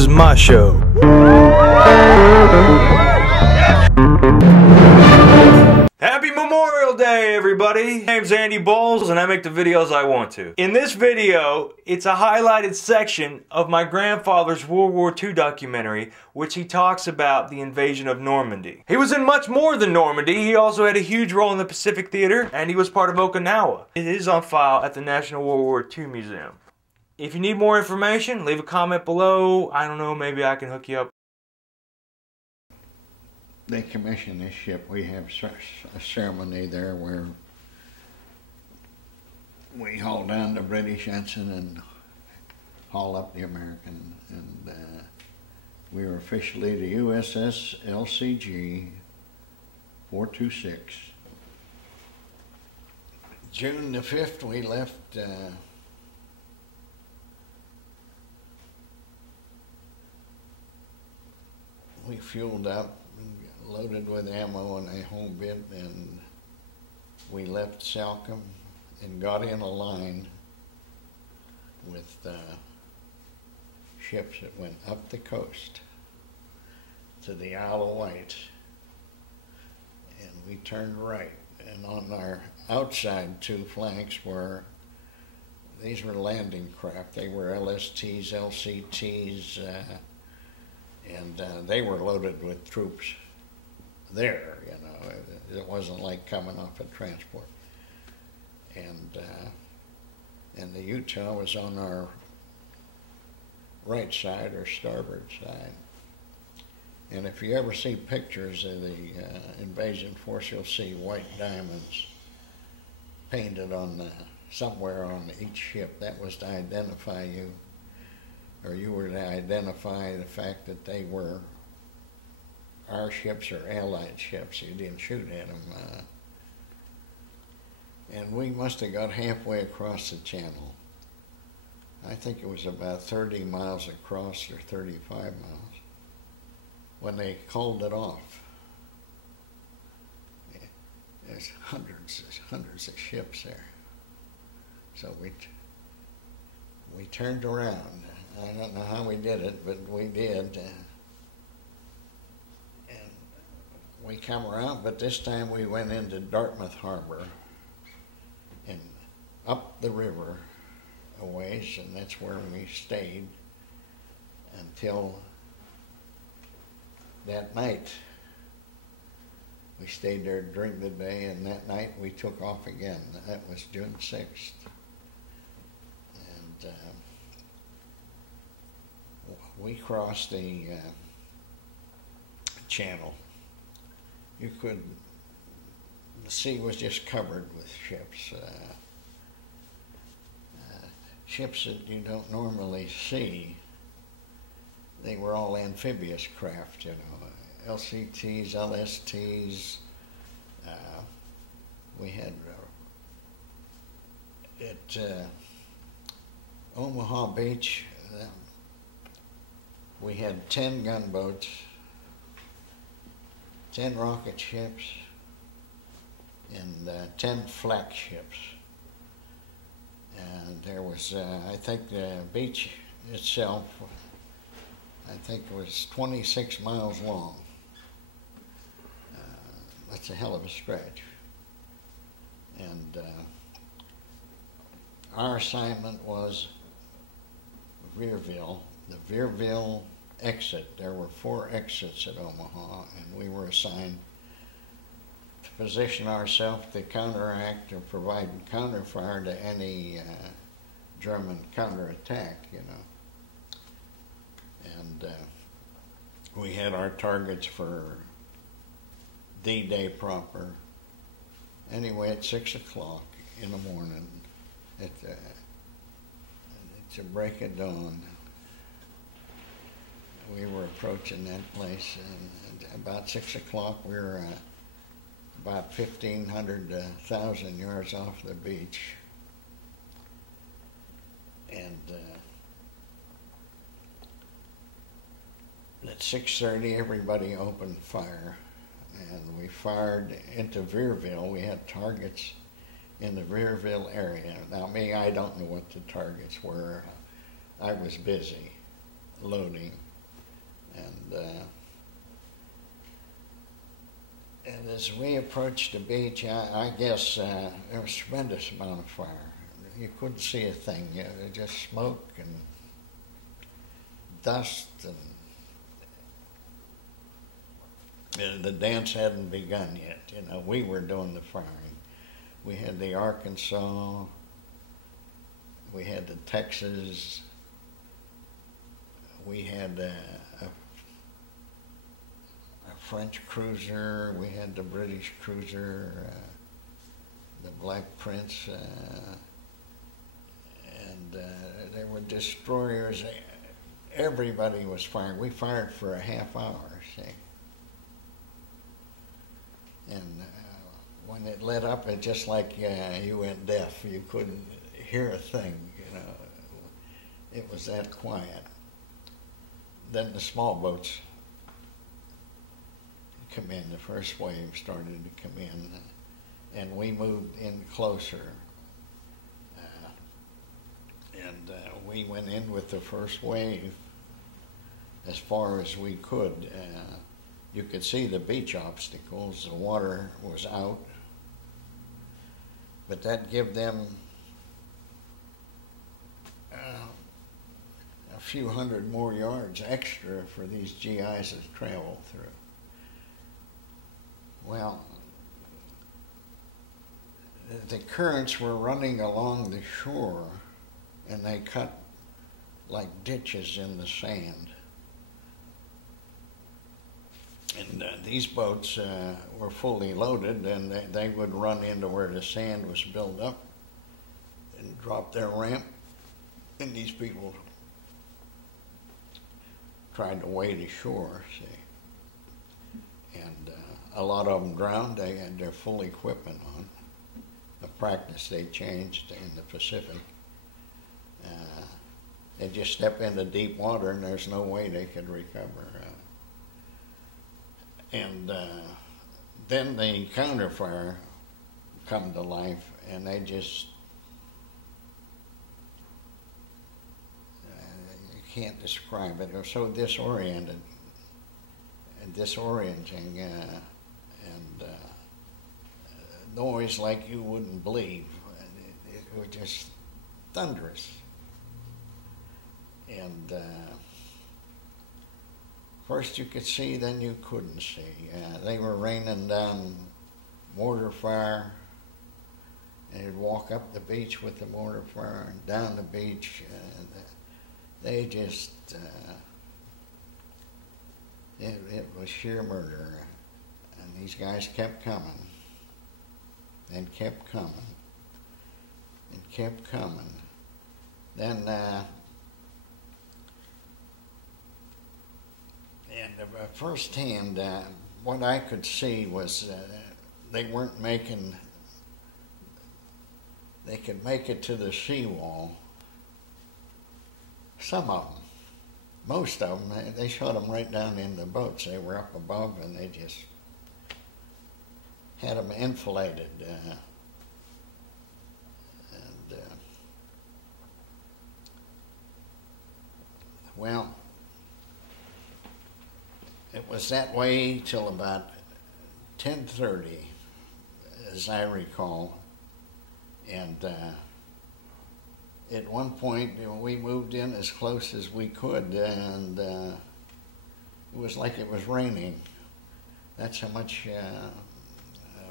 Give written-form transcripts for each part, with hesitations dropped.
is my show. Happy Memorial Day, everybody! My name's Andy Bowles, and I make the videos I want to. In this video, it's a highlighted section of my grandfather's World War II documentary, which he talks about the invasion of Normandy. He was in much more than Normandy. He also had a huge role in the Pacific Theater, and he was part of Okinawa. It is on file at the National World War II Museum. If you need more information, leave a comment below. I don't know, maybe I can hook you up. They commissioned this ship. We have a ceremony there where we haul down the British ensign and haul up the American. And we were officially the USS LCG 426. June the 5th we left we fueled up, loaded with ammo and a whole bit, and we left Salcombe and got in a line with ships that went up the coast to the Isle of Wight, and we turned right, and on our outside two flanks were, these were landing craft. They were LSTs, LCTs, and they were loaded with troops there, you know. It wasn't like coming off a transport. And the Utah was on our right side or starboard side. And if you ever see pictures of the invasion force, you'll see white diamonds painted on somewhere on each ship. That was to identify you, or you were to identify the fact that they were our ships or Allied ships. You didn't shoot at them. And we must have got halfway across the channel. I think it was about 30 miles across or 35 miles when they called it off. There's hundreds of ships there. So we turned around. I don't know how we did it, but we did. And we come around, but this time we went into Dartmouth Harbor and up the river a ways, and that's where we stayed until that night. We stayed there during the day, and that night we took off again. That was June 6th. And we crossed the channel. You could, the sea was just covered with ships. Ships that you don't normally see. They were all amphibious craft, you know, LCTs, LSTs. We had at Omaha Beach, we had 10 gunboats, 10 rocket ships, and 10 flak ships. And there was, I think the beach itself, I think it was 26 miles long. That's a hell of a stretch. And our assignment was Veerville. The Veerville exit, there were 4 exits at Omaha, and we were assigned to position ourselves to counteract or provide counterfire to any German counterattack, you know. And we had our targets for D-Day proper. Anyway, at 6 o'clock in the morning, at the break of dawn, we were approaching that place, and about 6 o'clock we were about 1,500 to 1,000 yards off the beach. And at 6:30 everybody opened fire, and we fired into Veerville. We had targets in the Veerville area. Now me, I don't know what the targets were. I was busy loading. as we approached the beach, I guess there was a tremendous amount of fire. You couldn't see a thing. Just smoke and dust, and the dance hadn't begun yet. You know, we were doing the firing. We had the Arkansas, we had the Texas, we had a French cruiser, we had the British cruiser, the Black Prince, and there were destroyers. Everybody was firing. We fired for a half hour, see. And when it lit up, it just like you went deaf. You couldn't hear a thing, you know. It was that quiet. Then the small boats come in. The first wave started to come in, and we moved in closer. We went in with the first wave as far as we could. You could see the beach obstacles. The water was out, but that gave them a few hundred more yards extra for these GIs to travel through. Well, the currents were running along the shore, and they cut like ditches in the sand. And these boats were fully loaded, and they would run into where the sand was built up and drop their ramp, and these people tried to wade ashore, see. And a lot of them drowned. They had their full equipment on. The practice they changed in the Pacific. They just step into deep water, and there's no way they could recover. Then the counterfire come to life, and they just you can't describe it. It was so disoriented and disorienting, and noise like you wouldn't believe. It was just thunderous. And first you could see, then you couldn't see. They were raining down mortar fire, and they'd walk up the beach with the mortar fire and down the beach. And they just, it was sheer murder. And these guys kept coming, and kept coming, and kept coming. Then, and firsthand, what I could see was they weren't making, they could make it to the seawall. Some of them. Most of them, they shot them right down in the boats. They were up above, and they just had them enfiladed. Well, it was that way till about 10:30, as I recall. And at one point, we moved in as close as we could, and it was like it was raining. That's how much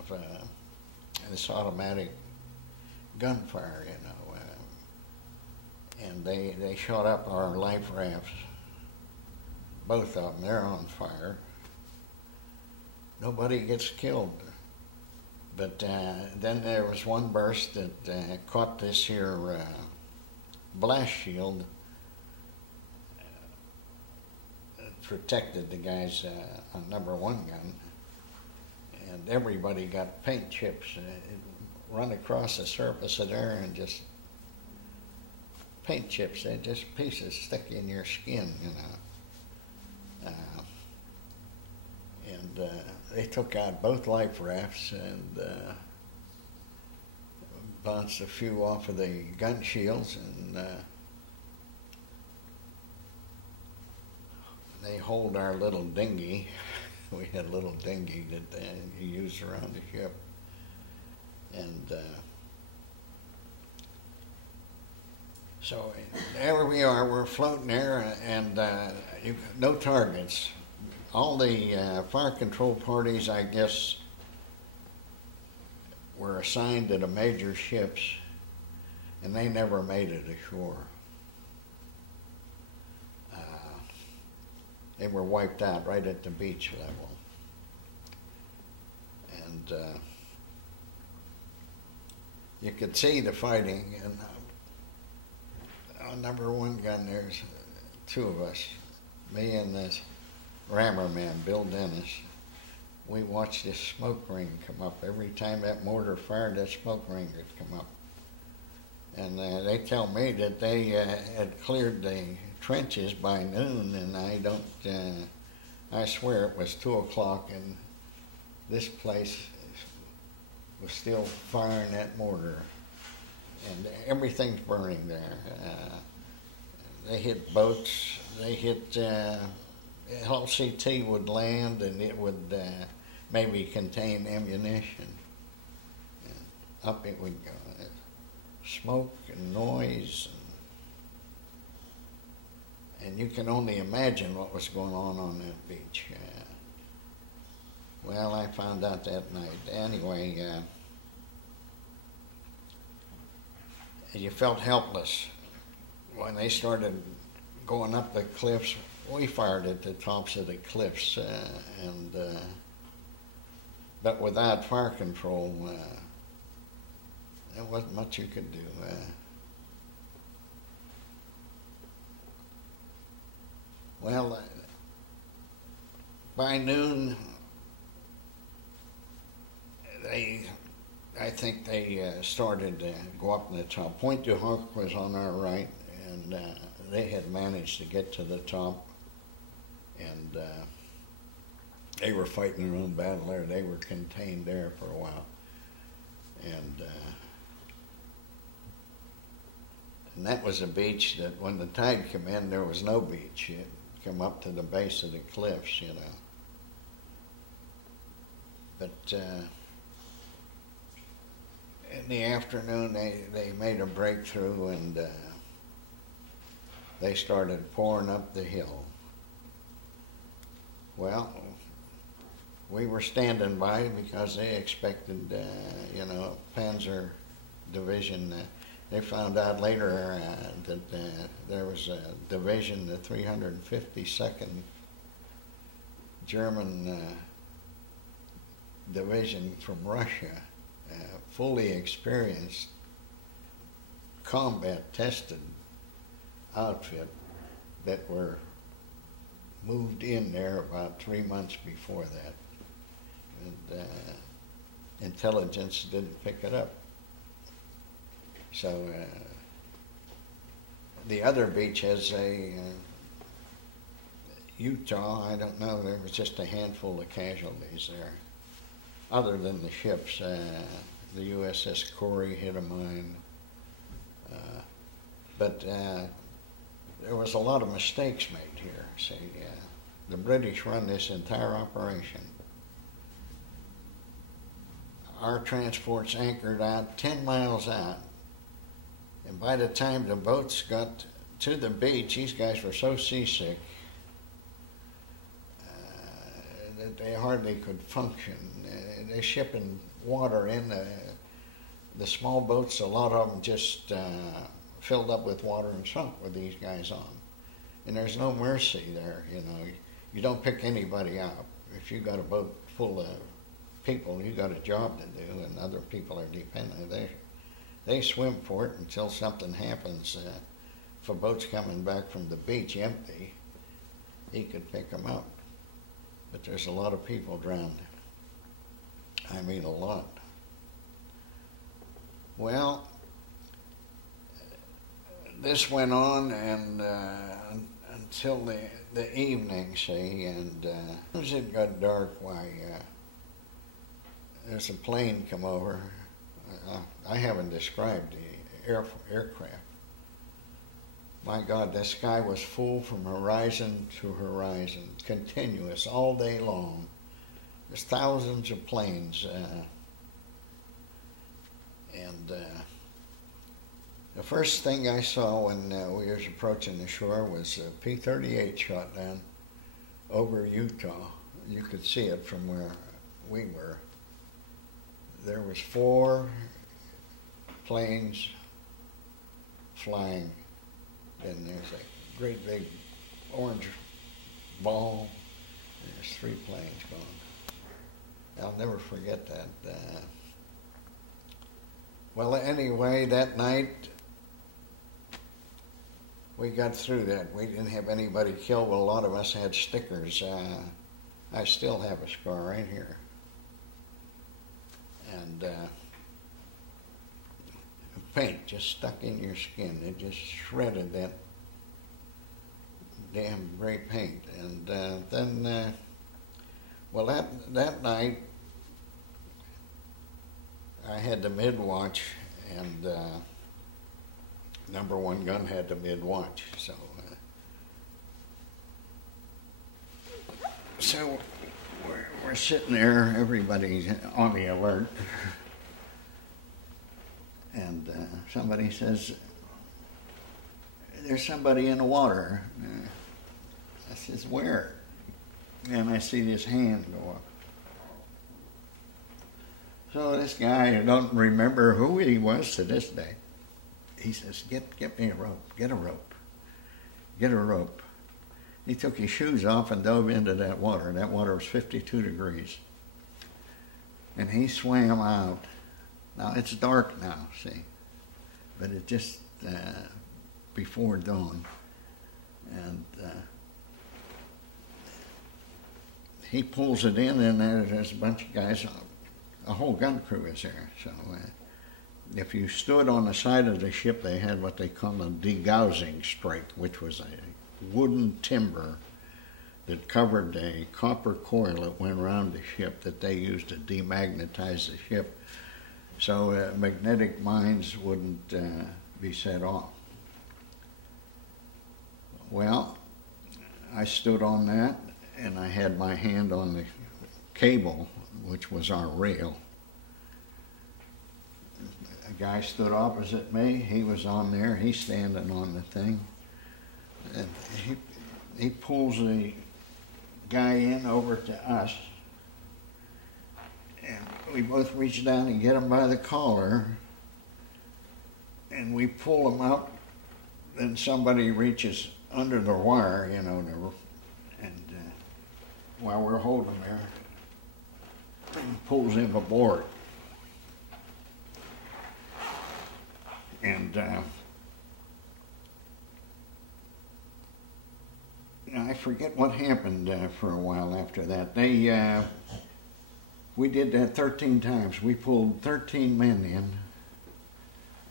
of this automatic gunfire, you know. And they shot up our life rafts. Both of them, they're on fire. Nobody gets killed. But then there was one burst that caught this here blast shield. Protected the guys on #1 gun. And everybody got paint chips. It run across the surface of there, and just paint chips. They're just pieces stick in your skin, you know. They took out both life rafts, and bounced a few off of the gun shields, and they hold our little dinghy We had a little dinghy that you used around the ship. And so there we are, we're floating there, and no targets. All the fire control parties, I guess, were assigned to the major ships, and they never made it ashore. They were wiped out right at the beach level. And you could see the fighting, and on number one gun, there's two of us, me and this rammer man, Bill Dennis. We watched this smoke ring come up. Every time that mortar fired, that smoke ring would come up. And they tell me that they had cleared the trenches by noon, and I swear it was 2 o'clock, and this place was still firing that mortar, and everything's burning there. They hit boats, they hit, LCT would land, and it would maybe contain ammunition. And up it would go. Smoke and noise, and you can only imagine what was going on that beach. Well, I found out that night. Anyway, you felt helpless when they started going up the cliffs. We fired at the tops of the cliffs, but without fire control, there wasn't much you could do. Well, by noon, I think they started to go up in the top. Point du Hoc was on our right, and they had managed to get to the top, and they were fighting their own battle there. They were contained there for a while, and that was a beach that when the tide came in, there was no beach. It come up to the base of the cliffs, you know. But in the afternoon, they made a breakthrough, and they started pouring up the hill. Well, we were standing by because they expected, you know, Panzer Division. They found out later that there was a division, the 352nd German division from Russia, fully experienced, combat-tested outfit that were moved in there about 3 months before that. And intelligence didn't pick it up. So the other beach has a Utah, I don't know, there was just a handful of casualties there. Other than the ships, the USS Corey hit a mine. But there was a lot of mistakes made here. See, the British run this entire operation. Our transports anchored out 10 miles out. And by the time the boats got to the beach, these guys were so seasick that they hardly could function. They're shipping water in. The small boats, a lot of them just filled up with water and sunk with these guys on. And there's no mercy there, you know. You don't pick anybody out. If you got a boat full of people, you got a job to do, and other people are dependent. They swim for it until something happens. If a boat's coming back from the beach empty, he could pick them up. But there's a lot of people drowned. I mean, a lot. Well, this went on and until the evening, see, and as it got dark, why, there's a plane come over. I haven't described the aircraft. My God, the sky was full from horizon to horizon, continuous all day long. there's thousands of planes, and the first thing I saw when we was approaching the shore was a P-38 shot down over Utah. You could see it from where we were. There was 4 planes flying, and there's a great big orange ball. There's 3 planes going. I'll never forget that. Well, anyway, that night we got through that. We didn't have anybody killed, but a lot of us had stickers. I still have a scar right here. And paint just stuck in your skin. It just shredded that damn gray paint. And then, well, that night I had the mid-watch, and number 1 gun had the mid-watch. So we're sitting there, everybody's on the alert, and somebody says, "There's somebody in the water." I says, "Where?" And I see this hand go up. So this guy, I don't remember who he was to this day. He says, get me a rope, get a rope, get a rope. He took his shoes off and dove into that water. That water was 52 degrees. And he swam out. Now, it's dark now, see, but it's just before dawn. And he pulls it in, and there's a bunch of guys, a whole gun crew is there. So if you stood on the side of the ship, they had what they call a degaussing strike, which was a wooden timber that covered a copper coil that went around the ship that they used to demagnetize the ship so magnetic mines wouldn't be set off. Well, I stood on that, and I had my hand on the cable, which was our rail. A guy stood opposite me. He was on there. He's standing on the thing. And he pulls the guy in over to us. And we both reach down and get him by the collar. And we pull him up. Then somebody reaches under the wire, you know, and while we're holding there, and pulls him aboard. And I forget what happened for a while after that. We did that 13 times. We pulled 13 men in,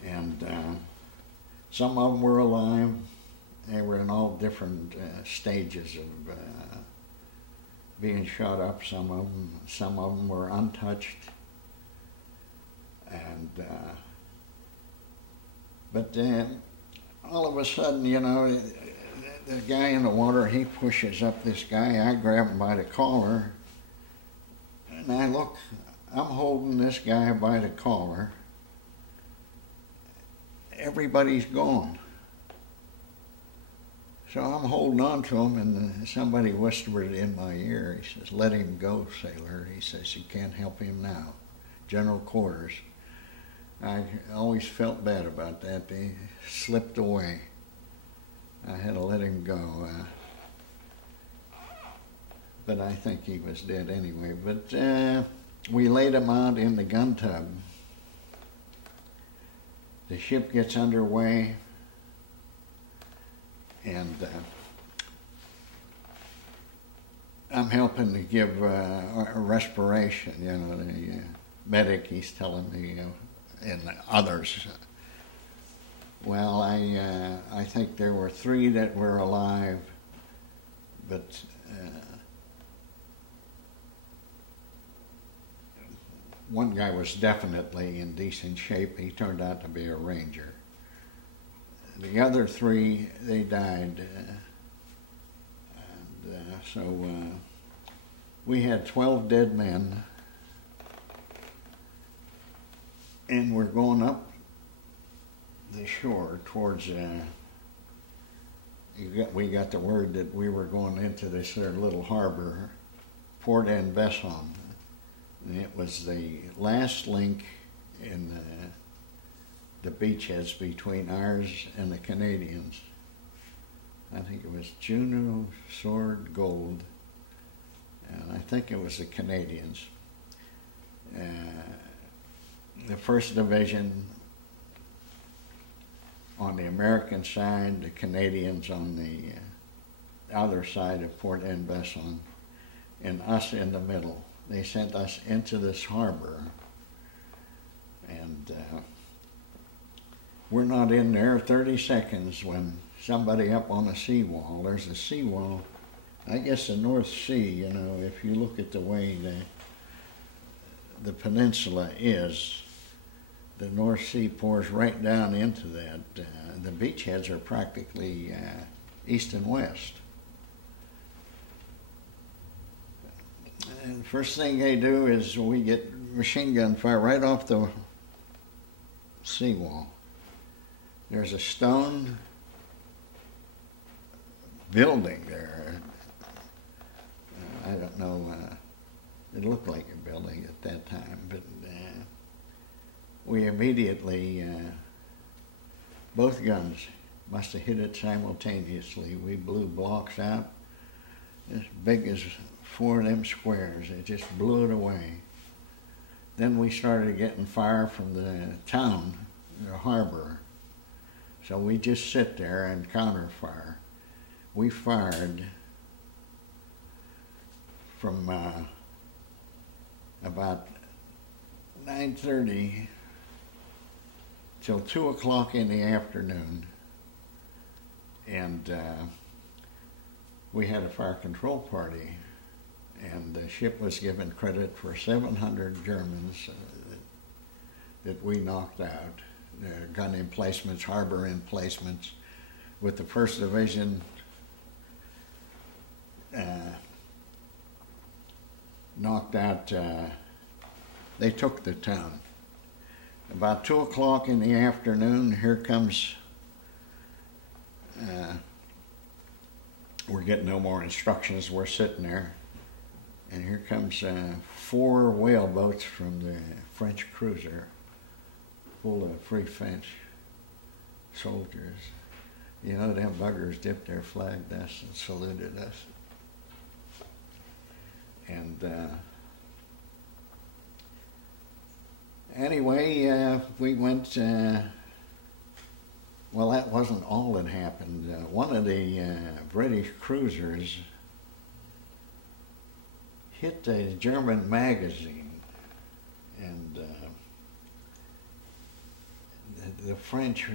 and some of them were alive. They were in all different stages of being shot up. Some of them were untouched, and but all of a sudden, you know, the guy in the water, he pushes up this guy. I grab him by the collar, and I look. I'm holding this guy by the collar. Everybody's gone. So I'm holding on to him, and somebody whispered in my ear. He says, "Let him go, sailor." He says, "You can't help him now. General quarters." I always felt bad about that. He slipped away. I had to let him go. But I think he was dead anyway. But we laid him out in the gun tub. The ship gets underway, and I'm helping to give a respiration. You know, the medic, he's telling me, you know, and others. Well, I think there were 3 that were alive, but one guy was definitely in decent shape. He turned out to be a ranger. The other 3, they died. So we had 12 dead men, and we're going up the shore towards, we got the word that we were going into this there little harbor, Port-en-Bessin. And it was the last link in the beachheads between ours and the Canadians. I think it was Juno, Sword, Gold, and I think it was the Canadians. The 1st Division on the American side, the Canadians on the other side of Port-en-Bessin, and us in the middle. They sent us into this harbor, and we're not in there 30 seconds when somebody up on a seawall, there's a seawall, I guess the North Sea, you know, if you look at the way the peninsula is, the North Sea pours right down into that. The beachheads are practically east and west. And the first thing they do is we get machine gun fire right off the seawall. There's a stone building there. I don't know, it looked like a building at that time, but we immediately, both guns must have hit it simultaneously. We blew blocks out as big as 4 of them squares. It just blew it away. Then we started getting fire from the town, the harbor. So we just sit there and counter fire. We fired from about 9:30 till 2 o'clock in the afternoon, and we had a fire control party, and the ship was given credit for 700 Germans that we knocked out. Gun emplacements, harbor emplacements, with the 1st Division knocked out, they took the town. About 2 o'clock in the afternoon, here comes, we're getting no more instructions, we're sitting there, and here comes 4 whaleboats from the French cruiser, full of Free French soldiers. You know, them buggers dipped their flag at us and saluted us. And anyway, we went, well, that wasn't all that happened. One of the British cruisers hit a German magazine, and the French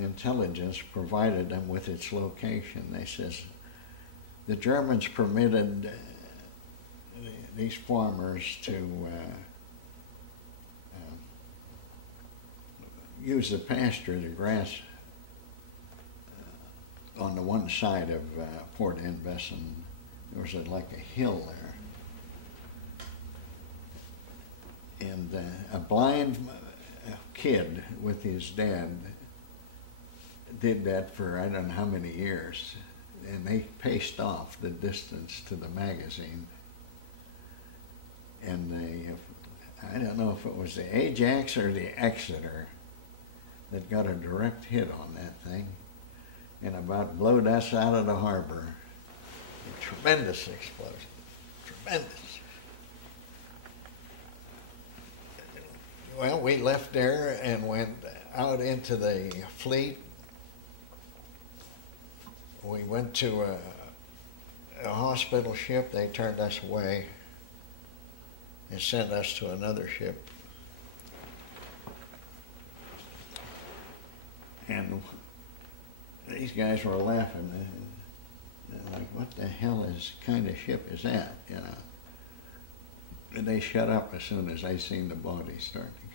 intelligence provided them with its location. They says the Germans permitted these farmers to use the pasture, the grass, on the one side of Port-en-Bessin. There was like a hill there. And a blind kid with his dad did that for I don't know how many years. And they paced off the distance to the magazine. And they, I don't know if it was the Ajax or the Exeter that got a direct hit on that thing and about blowed us out of the harbor. A tremendous explosion, tremendous. Well, we left there and went out into the fleet. We went to a hospital ship. They turned us away and sent us to another ship. And these guys were laughing. They're like, what the hell kind of ship is that, you know? And they shut up as soon as they seen the bodies start to